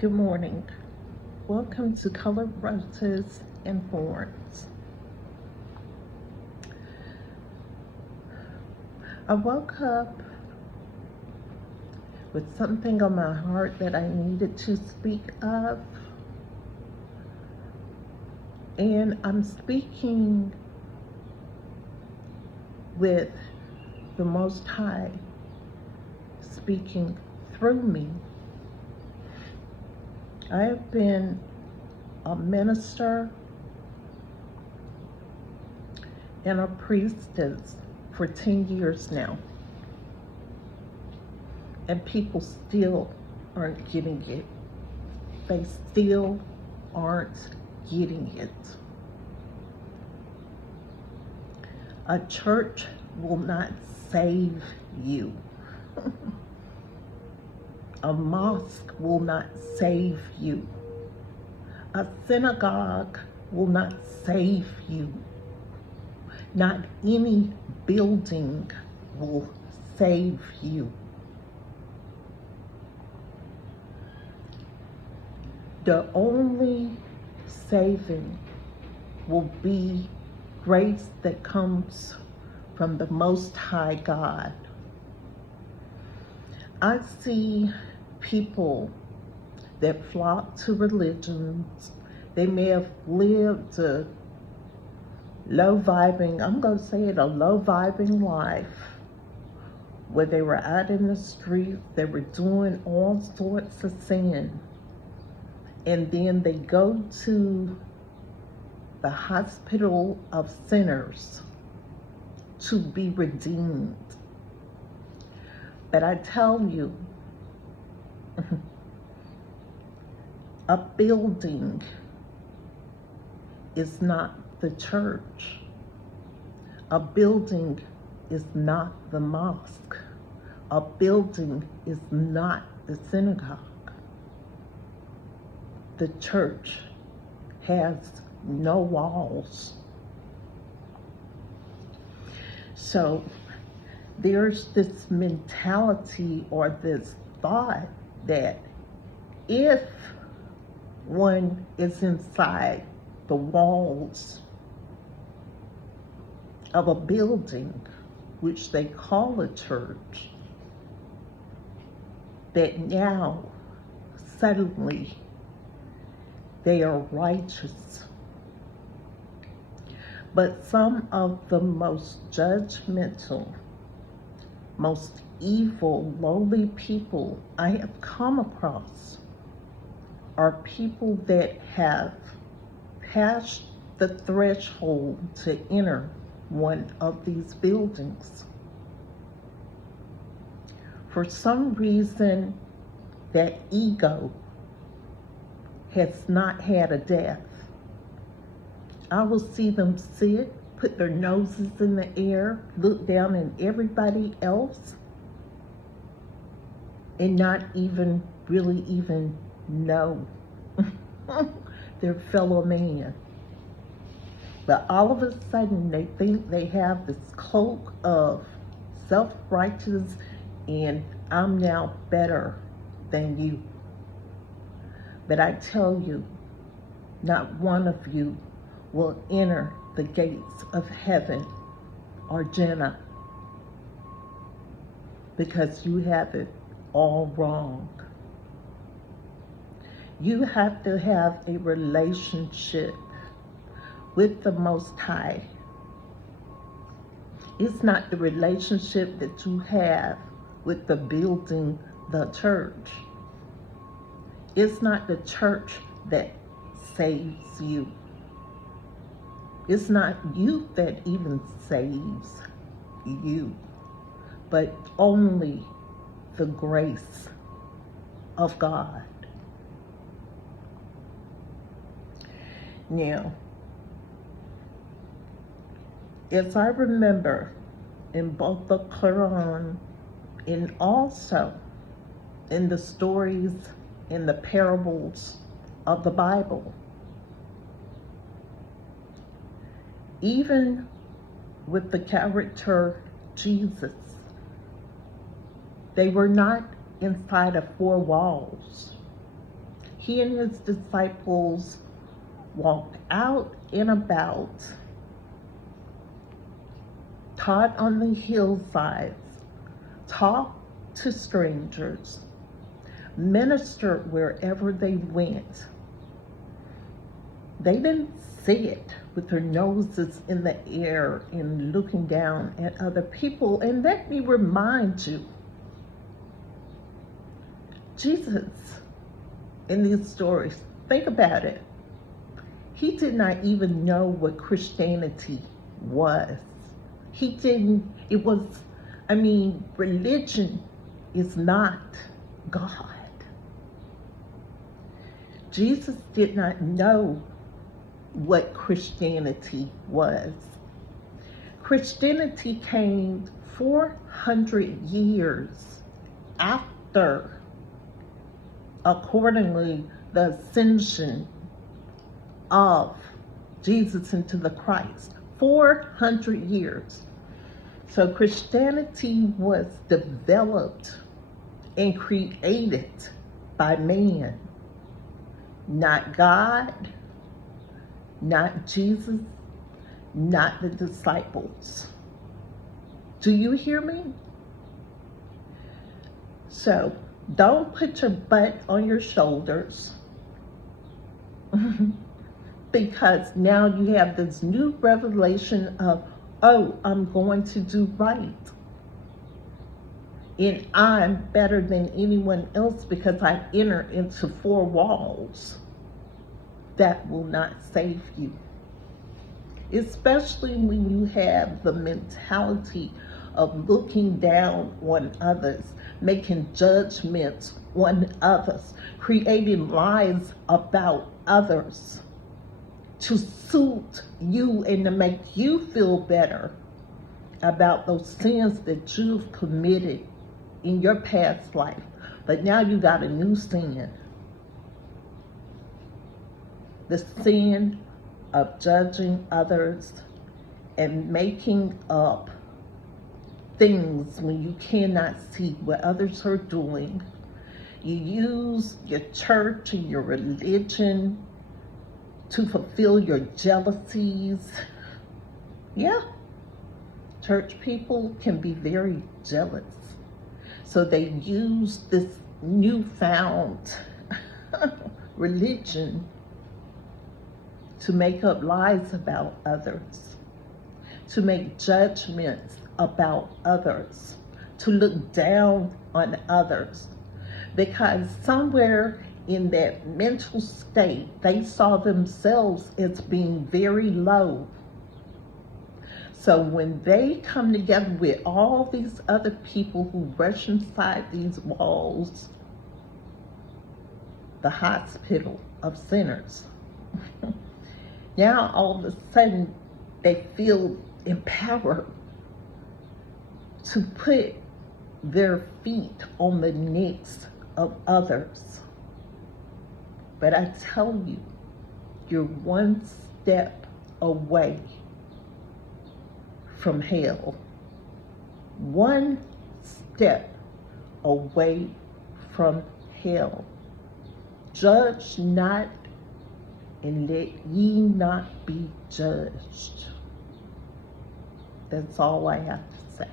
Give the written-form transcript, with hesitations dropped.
Good morning. Welcome to Colored Roses and Thorns. I woke up with something on my heart that I needed to speak of. And I'm speaking with the Most High speaking through me. I have been a minister and a priestess for 10 years now. And people still aren't getting it. They still aren't getting it. A church will not save you. A mosque will not save you. A synagogue will not save you. Not any building will save you. The only saving will be grace that comes from the Most High God. I see people that flock to religions. They may have lived a low-vibing, I'm going to say it, a low-vibing life where they were out in the streets, they were doing all sorts of sin. And then they go to the hospital of sinners to be redeemed. But I tell you, a building is not the church. A building is not the mosque. A building is not the synagogue. The church has no walls. So there's this mentality or this thought that if one is inside the walls of a building, which they call a church, that now suddenly they are righteous. But some of the most judgmental, most evil, lowly people I have come across are people that have passed the threshold to enter one of these buildings. For some reason, that ego has not had a death. I will see them sit, put their noses in the air, look down at everybody else, and not even really even know their fellow man. But all of a sudden they think they have this cloak of self-righteous and I'm now better than you. But I tell you, not one of you will enter the gates of heaven or Jenna, because you have it all wrong. You have to have a relationship with the Most High. It's not the relationship that you have with the building, the church. It's not the church that saves you. It's not you that even saves you, but only the grace of God. Now, as I remember in both the Quran and also in the stories in the parables of the Bible, even with the character Jesus, they were not inside of four walls. he and his disciples walked out and about, taught on the hillsides, talked to strangers, ministered wherever they went. They didn't sit with their noses in the air and looking down at other people. And let me remind you, Jesus, in these stories, think about it. He did not even know what Christianity was. He didn't, religion is not God. Jesus did not know what Christianity was. Christianity came 400 years after, accordingly, the ascension of Jesus into the Christ. 400 years. So Christianity was developed and created by man, not God, not Jesus, not the disciples. Do you hear me? So don't put your butt on your shoulders because now you have this new revelation of, oh, I'm going to do right. And I'm better than anyone else because I enter into four walls. That will not save you. Especially when you have the mentality of looking down on others, making judgments on others, creating lies about others to suit you and to make you feel better about those sins that you've committed in your past life. But now you got a new sin. The sin of judging others and making up things when you cannot see what others are doing. You use your church and your religion to fulfill your jealousies. Yeah, church people can be very jealous. So they use this newfound religion to make up lies about others, to make judgments about others, to look down on others, because somewhere in that mental state, they saw themselves as being very low. So when they come together with all these other people who rush inside these walls, the hospital of sinners, now all of a sudden they feel empowered to put their feet on the necks of others. But I tell you, you're one step away from hell. One step away from hell. Judge not, and let ye not be judged. That's all I have to say.